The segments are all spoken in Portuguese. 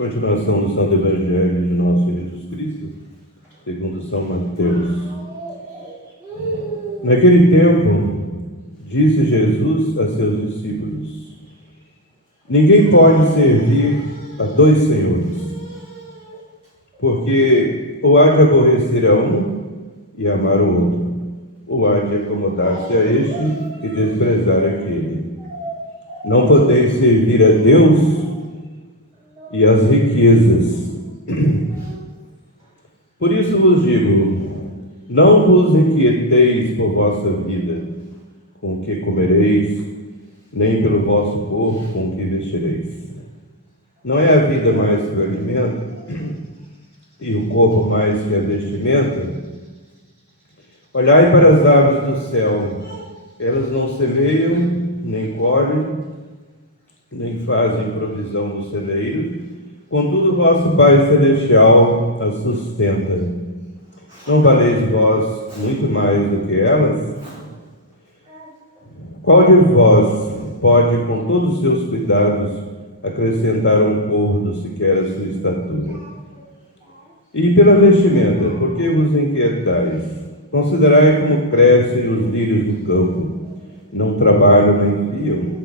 Continuação do Santo Evangelho de nosso Jesus Cristo, segundo São Mateus. Naquele tempo, disse Jesus a seus discípulos: ninguém pode servir a dois senhores, porque ou há de aborrecer a um e amar o outro, ou há de acomodar-se a este e desprezar aquele. Não podeis servir a Deus e as riquezas. Por isso vos digo, não vos inquieteis por vossa vida, com o que comereis, nem pelo vosso corpo, com o que vestireis. Não é a vida mais que o alimento, e o corpo mais que a vestimenta? Olhai para as aves do céu, elas não semeiam, nem colhem, nem fazem provisão no celeiro, contudo vosso Pai Celestial as sustenta. Não valeis vós muito mais do que elas? Qual de vós pode, com todos os seus cuidados, acrescentar um côvado sequer a sua estatura? E pela vestimenta, por que vos inquietais? Considerai como crescem os lírios do campo, não trabalham nem fiam.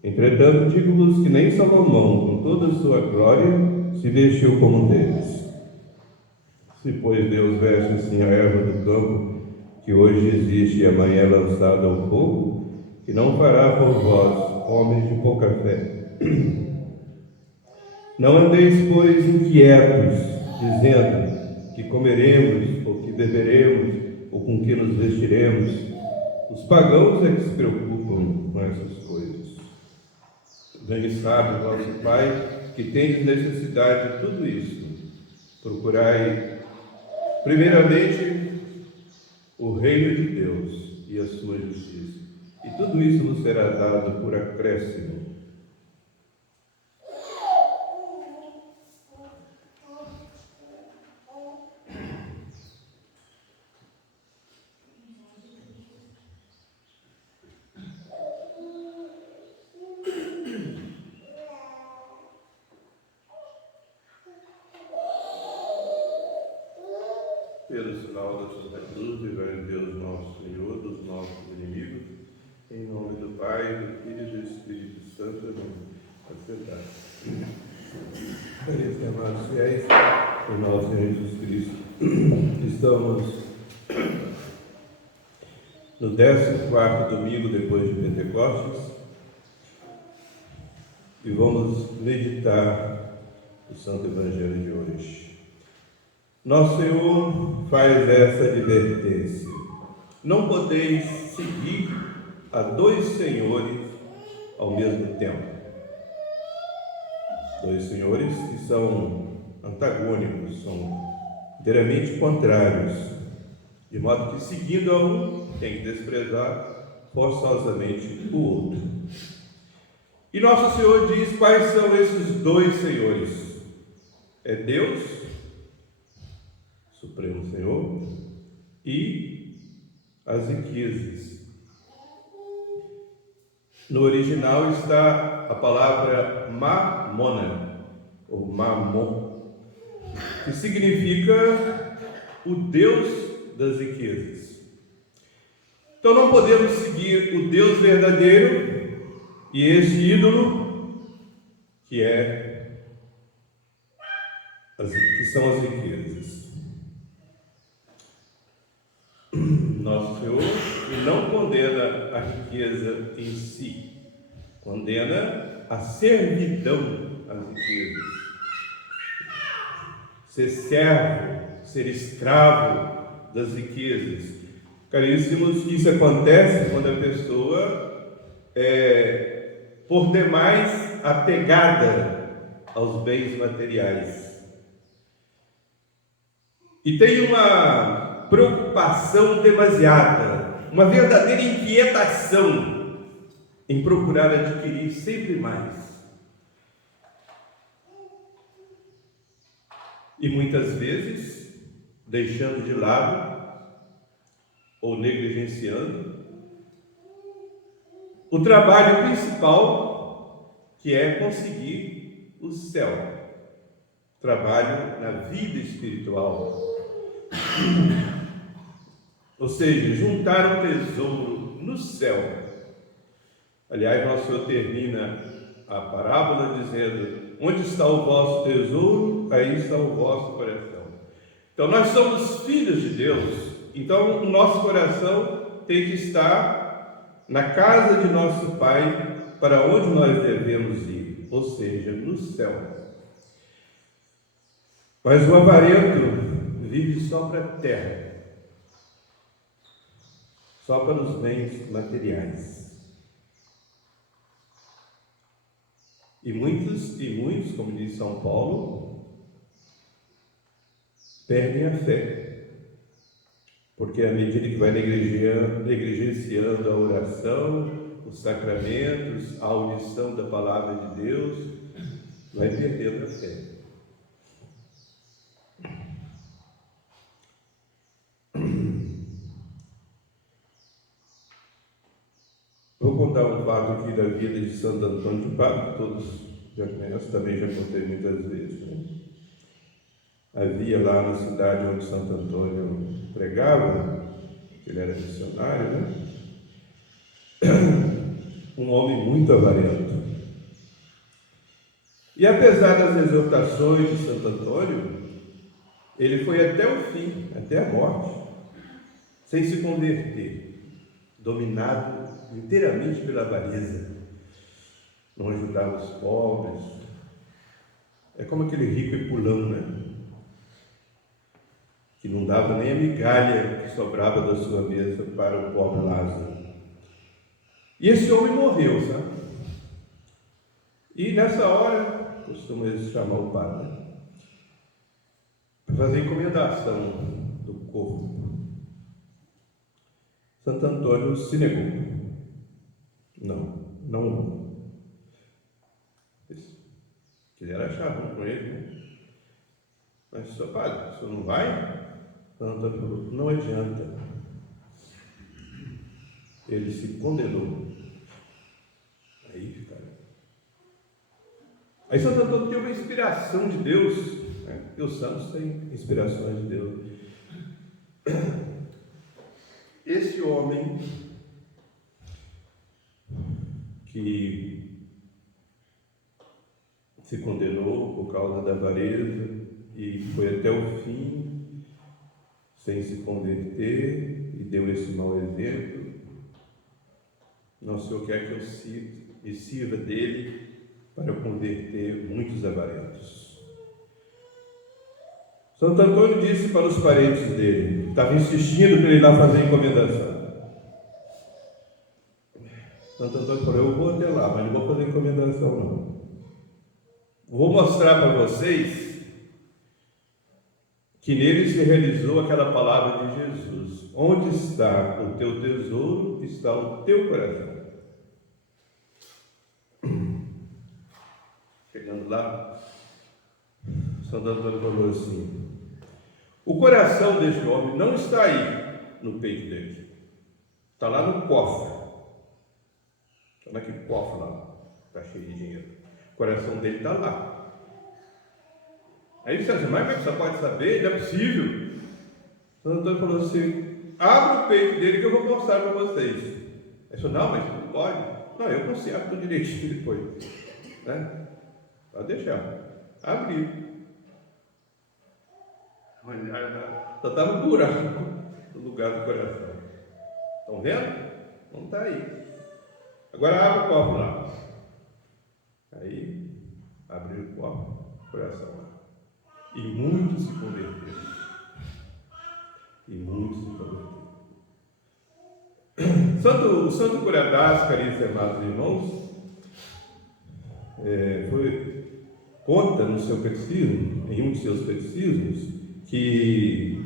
Entretanto, digo-vos que nem Salomão, com toda a sua glória, se vestiu como um deles. Se, pois, Deus veste assim a erva do campo, que hoje existe e amanhã é lançada ao fogo, que não fará por vós, homens de pouca fé. Não andeis, pois, inquietos, dizendo que comeremos, ou que beberemos, ou com que nos vestiremos. Os pagãos é que se preocupam com essas coisas. Bem sabe vosso Pai que tendes necessidade de tudo isso. Procurai primeiramente o reino de Deus e a sua justiça, e tudo isso vos será dado por acréscimo. Pelo sinal da Santa Cruz, livrai Deus nosso Senhor dos nossos inimigos, em nome do Pai, do Filho e do Espírito Santo. Amém. Assentai. Queridos e amados fiéis, em nosso Senhor Jesus Cristo, estamos no 14º domingo depois de Pentecostes e vamos meditar o Santo Evangelho de hoje. Nosso Senhor faz essa advertência: não podeis seguir a dois senhores ao mesmo tempo. Dois senhores que são antagônicos, são inteiramente contrários, de modo que, seguindo a um, tem que desprezar forçosamente o outro. E Nosso Senhor diz quais são esses dois senhores. É Deus, Supremo Senhor, e as riquezas. No original está a palavra mamona, ou mamon, que significa o Deus das riquezas. Então não podemos seguir o Deus verdadeiro e esse ídolo, que são as riquezas. Nosso Senhor não condena a riqueza em si, condena a servidão às riquezas. Ser servo, ser escravo das riquezas. Caríssimos, isso acontece quando a pessoa é, por demais, apegada aos bens materiais. E tem uma preocupação demasiada, uma verdadeira inquietação em procurar adquirir sempre mais. E muitas vezes deixando de lado ou negligenciando o trabalho principal, que é conseguir o céu, trabalho na vida espiritual. Ou seja, juntar um tesouro no céu. Aliás, nosso Senhor termina a parábola dizendo: onde está o vosso tesouro, aí está o vosso coração. Então, nós somos filhos de Deus. Então, o nosso coração tem que estar na casa de nosso Pai, para onde nós devemos ir, ou seja, no céu. Mas o avarento vive só para a terra, só para os bens materiais. E muitos, como diz São Paulo, perdem a fé. Porque à medida que vai negligenciando a oração, os sacramentos, a audição da palavra de Deus, vai perdendo a fé. Vou contar um fato aqui da vida de Santo Antônio de Pádua, que todos já conhecem, também já contei muitas vezes, né? Havia lá na cidade onde Santo Antônio pregava, que ele era missionário, né? Um homem muito avarento. E apesar das exortações de Santo Antônio, ele foi até o fim, até a morte, sem se converter, dominado inteiramente pela avareza. Não ajudava os pobres. É como aquele rico e pulão, né? Que não dava nem a migalha que sobrava da sua mesa para o pobre Lázaro. E esse homem morreu, sabe? E nessa hora, costumam eles chamar o padre, para fazer encomendação do corpo. Santo Antônio se negou. Não. Quiseram achar ruim com ele, né? Mas, seu padre, o senhor não vai? Santo Antônio falou: não adianta. Ele se condenou. Aí Santo Antônio teve uma inspiração de Deus, né? E os santos têm inspirações de Deus. Esse homem que se condenou por causa da avareza e foi até o fim sem se converter e deu esse mau exemplo, Nosso Senhor quer que eu cite e sirva dele para converter muitos avarentos. Santo Antônio disse para os parentes dele, estava insistindo para ele ir lá fazer encomendação. Santo Antônio falou: eu vou até lá, mas não vou fazer encomendação não. Vou mostrar para vocês que nele se realizou aquela palavra de Jesus: onde está o teu tesouro, está o teu coração. Chegando lá, Santo Antônio falou assim: o coração deste homem não está aí no peito dele, está lá no cofre, está naquele cofre lá, está cheio de dinheiro. O coração dele está lá. Aí você diz: mas como é que você pode saber? Não é possível. Santo Antônio falou assim: abre o peito dele que eu vou mostrar para vocês. Ele falou: não, mas não pode. Não, eu conserto tudo direitinho depois, né? Pode deixar. Abrir. Só estava um buraco no lugar do coração. Estão vendo? Não está aí. Agora abre o copo lá. Aí abriu o copo, o coração lá. E muitos se converteram. O Santo Curadás, caríssimos amados irmãos, conta no seu catecismo, em um de seus catecismos, que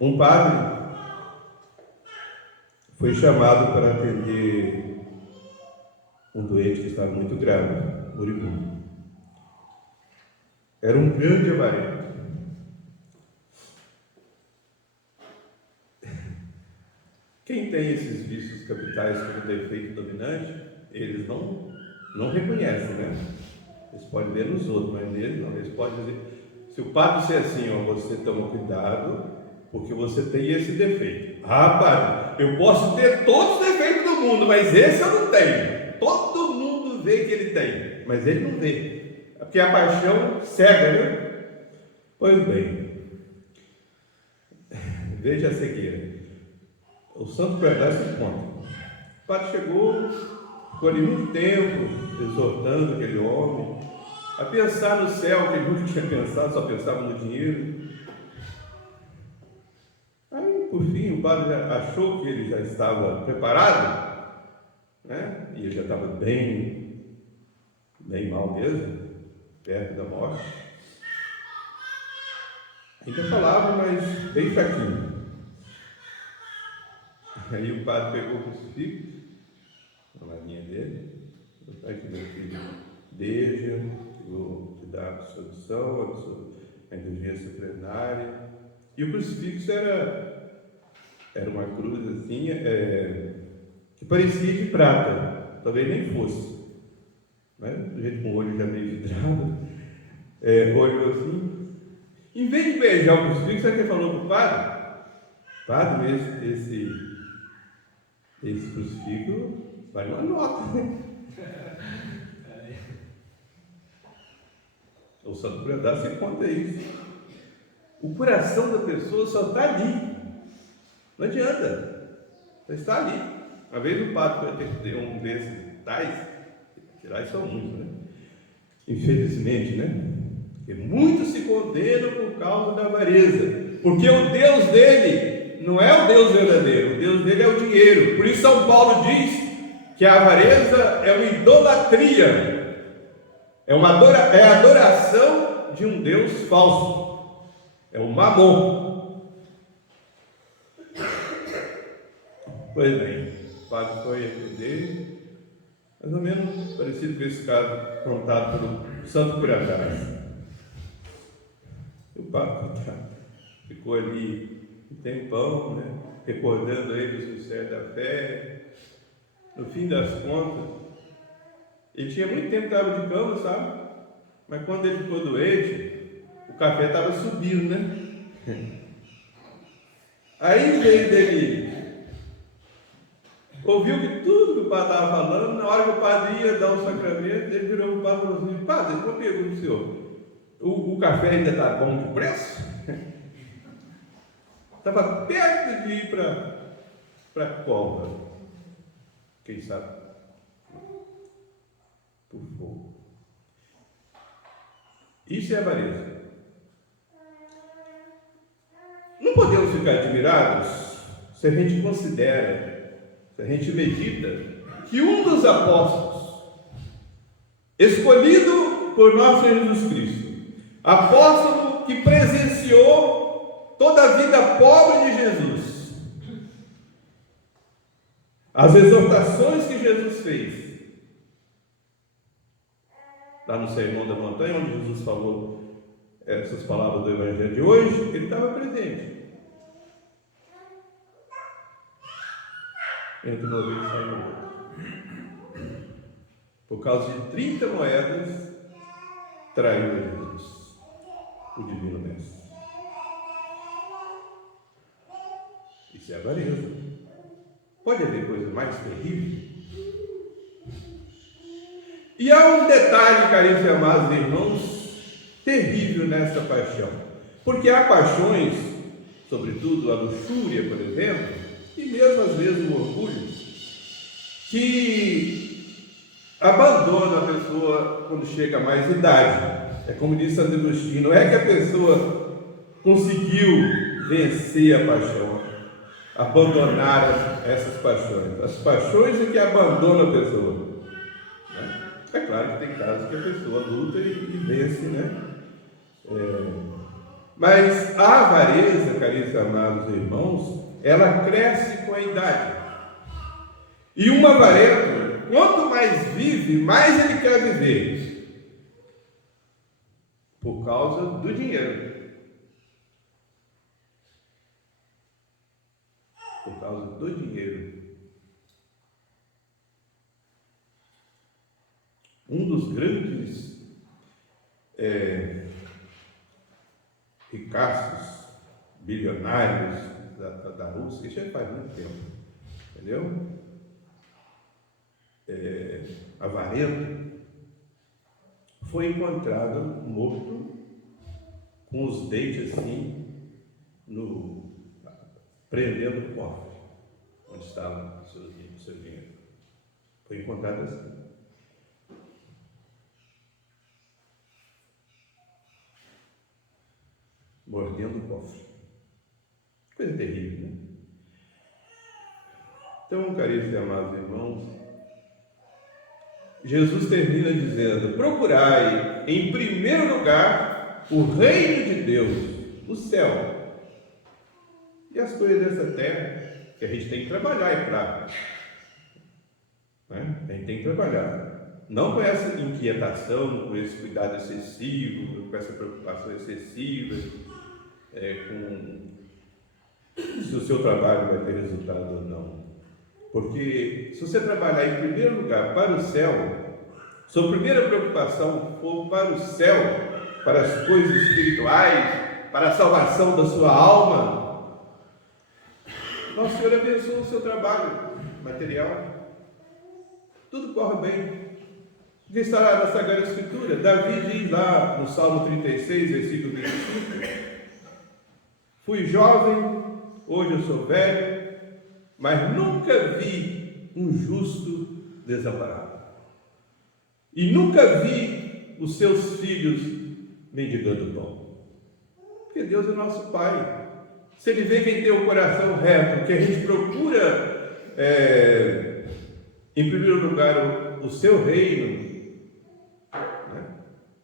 um padre foi chamado para atender um doente que estava muito grave, moribundo. Era um grande avarento. Quem tem esses vícios capitais como defeito dominante, eles não reconhecem, né? Eles podem ver nos outros, mas nele não. Eles podem dizer, se o padre disser assim, ó, você toma cuidado, porque você tem esse defeito. Ah, padre, eu posso ter todos os defeitos do mundo, mas esse eu não tenho. Todo mundo vê que ele tem, mas ele não vê. Porque a paixão cega, né? Pois bem, veja a cegueira. O santo pedaço se conta. O padre chegou, ficou ali muito tempo, exortando aquele homem, a pensar no céu, que ele nunca tinha pensado, só pensava no dinheiro. Aí, por fim, o padre achou que ele já estava preparado, né? E ele já estava bem mal mesmo, perto da morte. Ainda falava, mas bem fraquinho. Aí o padre pegou o crucifixo, na maninha dele, para que meu filho deixa, que vou te dar a absolvição, a indulgência plenária. E o crucifixo era uma cruz assim, que parecia de prata, talvez nem fosse, né? Do jeito com o olho já meio vidrado, olhou assim. Em vez de beijar o crucifixo, sabe o que ele falou para o padre? Padre, esse crucifixo vai uma nota, né? O santo Bradar se conta isso. O coração da pessoa só está ali. Não adianta. Só está ali. Uma vez o padre foi ter um desses tais são muitos, né? Infelizmente, né? Porque muitos se condenam por causa da avareza. Porque o Deus dele não é o Deus verdadeiro. O Deus dele é o dinheiro. Por isso São Paulo diz que a avareza é uma idolatria. É a adoração de um Deus falso. É o mamon. Pois bem, o padre foi atender, mais ou menos parecido com esse caso contado pelo Santo Curadás. O padre ficou ali um tempão, né, recordando ele os mistérios da fé. No fim das contas, ele tinha muito tempo que estava de cama, sabe? Mas quando ele ficou doente, o café estava subindo, né? Aí veio dele, ouviu que tudo que o padre estava falando. Na hora que o padre ia dar o sacramento, ele virou para o padre e falou assim: padre, uma pergunta para o senhor, o café ainda está bom de preço? Estava perto de ir para a cova, quem sabe por fogo. Isso é avareza. Não podemos ficar admirados se a gente considera, se a gente medita, que um dos apóstolos, escolhido por nosso Senhor Jesus Cristo, apóstolo que presenciou toda a vida pobre de Jesus, as exortações que Jesus fez, lá no Sermão da Montanha, onde Jesus falou essas palavras do Evangelho de hoje, ele estava presente. Entre uma vez e sai no outro. Por causa de 30 moedas, traiu a Jesus, o Divino Mestre. Isso é avareza. Pode haver coisa mais terrível? E há um detalhe, caríssimos e amados irmãos, terrível nessa paixão. Porque há paixões, sobretudo a luxúria, por exemplo, e mesmo às vezes o orgulho, que abandona a pessoa quando chega a mais idade. É como diz Santo Agostinho, não é que a pessoa conseguiu vencer a paixão, abandonar essas paixões. As paixões é que abandonam a pessoa. É claro que tem casos que a pessoa luta e vence, né? Mas a avareza, caríssimos amados irmãos, ela cresce com a idade. E um avarento, quanto mais vive, mais ele quer viver. Por causa do dinheiro. Por causa do dinheiro. Um dos grandes ricaços, bilionários da Rússia, isso já faz muito tempo, entendeu? Avarento, foi encontrado morto, com os dentes assim, prendendo o cofre, onde estava o seu dinheiro. Foi encontrado assim. Mordendo o cofre. Coisa terrível, né? Então, caríssimos e amados irmãos, Jesus termina dizendo: procurai em primeiro lugar o reino de Deus, o céu, e as coisas dessa terra, que a gente tem que trabalhar, é claro, né? A gente tem que trabalhar, não com essa inquietação, com esse cuidado excessivo, com essa preocupação excessiva, se o seu trabalho vai ter resultado ou não. Porque se você trabalhar em primeiro lugar para o céu, sua primeira preocupação for para o céu, para as coisas espirituais, para a salvação da sua alma, nosso Senhor abençoa o seu trabalho material. Tudo corre bem. Porque está lá na Sagrada Escritura. Davi diz lá no Salmo 36, versículo 25: fui jovem, hoje eu sou velho, mas nunca vi um justo desamparado, e nunca vi os seus filhos mendigando pão. Porque Deus é nosso Pai. Se Ele vê quem tem o coração reto, que a gente procura, em primeiro lugar, o seu reino, né?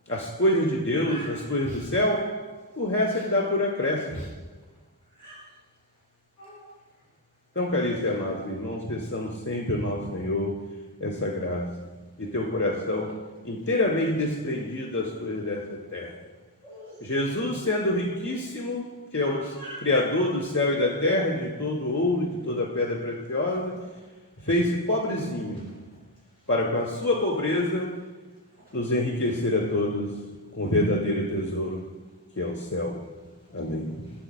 As coisas de Deus, as coisas do céu, o resto Ele dá por acréscimo. Então, caríssimos e amados irmãos, peçamos sempre ao nosso Senhor essa graça de ter o coração inteiramente desprendido das coisas dessa terra. Jesus, sendo riquíssimo, que é o Criador do céu e da terra, de todo o ouro e de toda a pedra preciosa, fez-se pobrezinho, para com a sua pobreza nos enriquecer a todos com o verdadeiro tesouro, que é o céu. Amém.